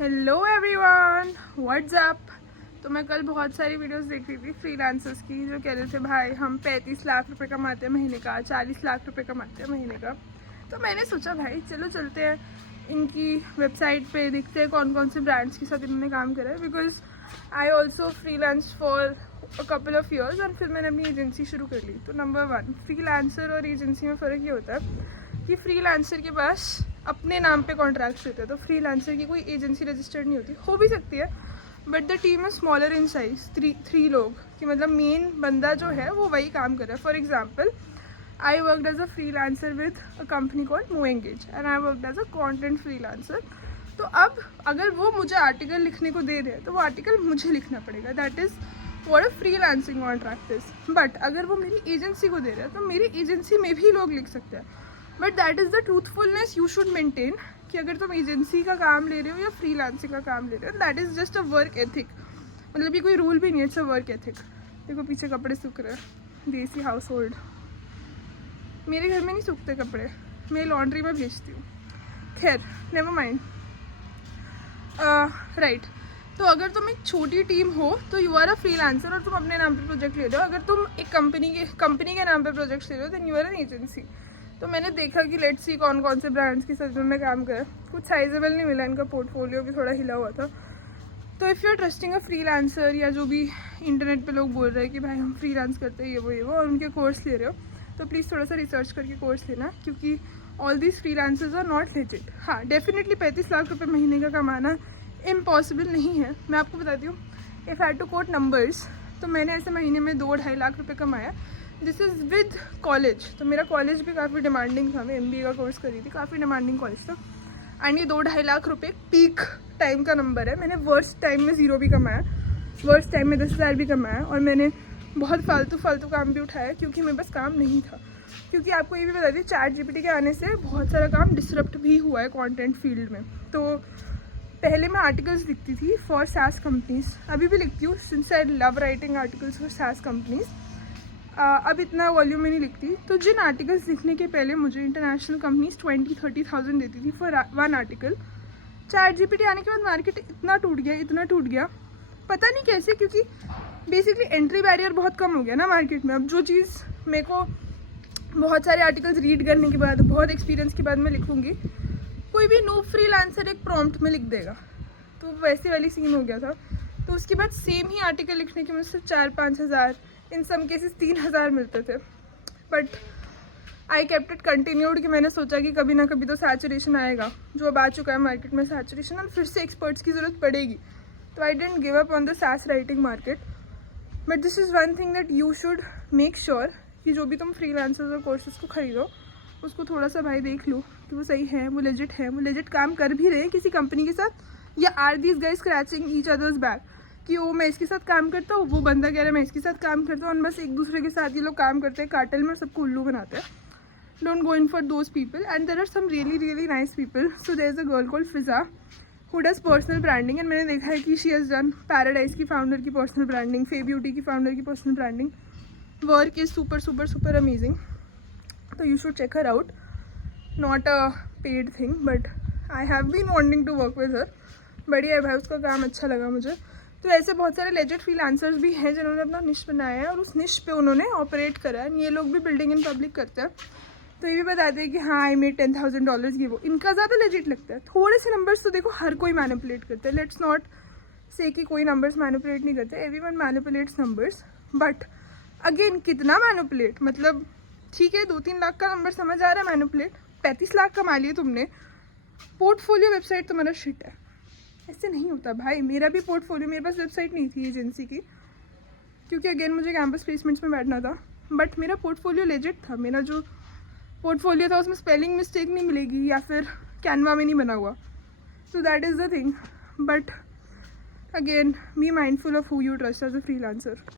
Hello everyone, what's up. तो मैं कल बहुत सारी वीडियोस देख रही थी फ्रीलांसर्स की जो कह रहे थे भाई हम 35 लाख रुपए कमाते हैं महीने का, 40 लाख रुपए कमाते हैं महीने का। तो मैंने सोचा भाई चलो चलते हैं इनकी वेबसाइट पे, देखते हैं कौन कौन से ब्रांड्स के साथ इन्होंने काम करा है। Because I also freelance for a couple of years और फिर मैंने अपनी एजेंसी शुरू कर ली। तो नंबर 1, फ्रीलांसर और एजेंसी में फ़र्क ये होता है कि फ्रीलांसर के पास अपने नाम पे कॉन्ट्रैक्ट्स होते हैं, तो फ्रीलांसर की कोई एजेंसी रजिस्टर्ड नहीं होती, हो भी सकती है but the team is smaller in size, three लोग कि मतलब मेन बंदा जो है वो वही काम कर रहा है। For example I worked as a freelancer with a company called Move Engage and I worked as a content freelancer. तो अब अगर वो मुझे आर्टिकल लिखने को दे रहे हैं तो वो आर्टिकल मुझे लिखना पड़ेगा, that is what a freelancing contract is. But अगर वो मेरी एजेंसी को दे रहे हैं तो मेरी एजेंसी में भी लोग लिख सकते हैं, but that is the truthfulness you should maintain कि अगर तुम एजेंसी का काम ले रहे हो या फ्रीलांसिंग का काम ले रहे हो, that is just a work ethic. मतलब ये कोई रूल भी नहीं है, इट्स अ वर्क एथिक। देखो पीछे कपड़े सूख रहे हैं, देसी हाउस होल्ड। मेरे घर में नहीं सूखते कपड़े, मैं लॉन्ड्री में भेजती हूँ। खैर नेवर माइंड। राइट, तो अगर तुम एक छोटी टीम हो तो यू आर अ फ्रीलांसर और तुम अपने नाम पे प्रोजेक्ट ले रहे हो। अगर तुम एक कंपनी के नाम पे प्रोजेक्ट ले रहे हो then you are an agency. तो मैंने देखा कि लेट्स सी कौन कौन से ब्रांड्स के साथ उन्होंने काम करा। कुछ साइजेबल नहीं मिला, इनका पोर्टफोलियो भी थोड़ा हिला हुआ था। तो if you are trusting a freelancer या जो भी इंटरनेट पे लोग बोल रहे हैं कि भाई हम फ्रीलांस करते हैं ये वो और उनके कोर्स ले रहे हो, तो प्लीज़ थोड़ा सा रिसर्च करके कोर्स लेना, क्योंकि all these freelancers are not legit. हाँ डेफिनेटली 35 लाख रुपये महीने का कमाना इम्पॉसिबल नहीं है। मैं आपको बताती हूँ, if I to quote numbers, तो मैंने ऐसे महीने में 2-2.5 लाख रुपये कमाया। This is with college. तो मेरा कॉलेज भी काफ़ी डिमांडिंग था, मैं MBA का कोर्स करी थी, काफ़ी डिमांडिंग कॉलेज था। एंड ये 2-2.5 लाख रुपये पीक टाइम का नंबर है। मैंने वर्स्ट टाइम में 0 भी कमाया, वर्स्ट टाइम में 10,000 भी कमाया, और मैंने बहुत फालतू काम भी उठाया क्योंकि मेरे पास काम नहीं था। क्योंकि आपको ये भी बता दी, ChatGPT के आने से बहुत सारा काम डिसरप्ट भी हुआ है कंटेंट फील्ड में। तो पहले मैं आर्टिकल्स लिखती थी फॉर SaaS कंपनीज, अभी भी लिखती हूँ since I love writing articles for SaaS companies. अब इतना वॉल्यूम में नहीं लिखती। तो जिन आर्टिकल्स लिखने के पहले मुझे इंटरनेशनल कंपनीज 20-30,000 देती थी फॉर 1 आर्टिकल, ChatGPT आने के बाद मार्केट इतना टूट गया, पता नहीं कैसे, क्योंकि बेसिकली एंट्री बैरियर बहुत कम हो गया ना मार्केट में। अब जो चीज़ मेरे को बहुत सारे आर्टिकल्स रीड करने के बाद, बहुत एक्सपीरियंस के बाद मैं लिखूँगी, कोई भी नूब फ्रीलांसर एक प्रॉम्प्ट में लिख देगा, तो वैसे वाली सीन हो गया था। तो उसके बाद सेम ही आर्टिकल लिखने के मुझसे 4-5 हज़ार, इन सम केसेस 3,000 मिलते थे। But I kept it continued कि मैंने सोचा कि कभी ना कभी तो सैचुरेशन आएगा, जो अब आ चुका है मार्केट में सैचुरेशन, और फिर से एक्सपर्ट्स की ज़रूरत पड़ेगी। तो I didn't give up on the SaaS writing market. But this is one thing that you should make sure कि जो भी तुम फ्रीलांसर्स और कोर्सेज को खरीदो उसको थोड़ा सा भाई देख लो कि वो सही है, वो लेजिट है, वो लेजिट काम कर भी रहे हैं किसी कंपनी के साथ, या are these guys scratching each others back कि वो मैं इसके साथ काम करता हूँ, वो बंदा कह रहा है मैं इसके साथ काम करता हूँ, बस एक दूसरे के साथ ये लोग काम करते हैं कार्टेल में, सबको उल्लू बनाते हैं। Don't go in for those people, and there are some really nice people. So there is a girl called Fiza who does personal branding, and मैंने देखा है कि शी हैज़ डन पैराडाइज की फाउंडर की पर्सनल ब्रांडिंग, फे ब्यूटी की founder की personal branding. Work is super amazing, तो you should check her out. Not a paid thing but I have been wanting to work with her. बढ़िया है भाई, उसका काम अच्छा लगा मुझे। तो ऐसे बहुत सारे लेजेड फ्रीलांसर्स भी हैं जिन्होंने अपना निश बनाया है और उस निश पे उन्होंने ऑपरेट करा है। ये लोग भी बिल्डिंग इन पब्लिक करते हैं, तो ये भी बताते हैं कि हाँ आई मेड $10,000 ये वो, इनका ज़्यादा लेजिट लगता है। थोड़े से नंबर्स तो देखो हर कोई मैनिपुलेट करता है, लेट्स नॉट से कि कोई नंबर्स मैनिपुलेट नहीं करते, everyone manipulates numbers. But again कितना मैनिपुलेट, मतलब ठीक है 2-3 लाख का नंबर समझ आ रहा है मैनिपुलेट, 35 लाख कमा लिए तुमने, पोर्टफोलियो वेबसाइट तुम्हारा शिट है। ऐसे नहीं होता भाई। मेरा भी पोर्टफोलियो, मेरे पास वेबसाइट नहीं थी एजेंसी की, क्योंकि अगेन मुझे कैंपस प्लेसमेंट्स में बैठना था, बट मेरा पोर्टफोलियो लेजिट था। मेरा जो पोर्टफोलियो था उसमें स्पेलिंग मिस्टेक नहीं मिलेगी या फिर कैनवा में नहीं बना हुआ, so that is the thing. But again be mindful of who you trust as a freelancer.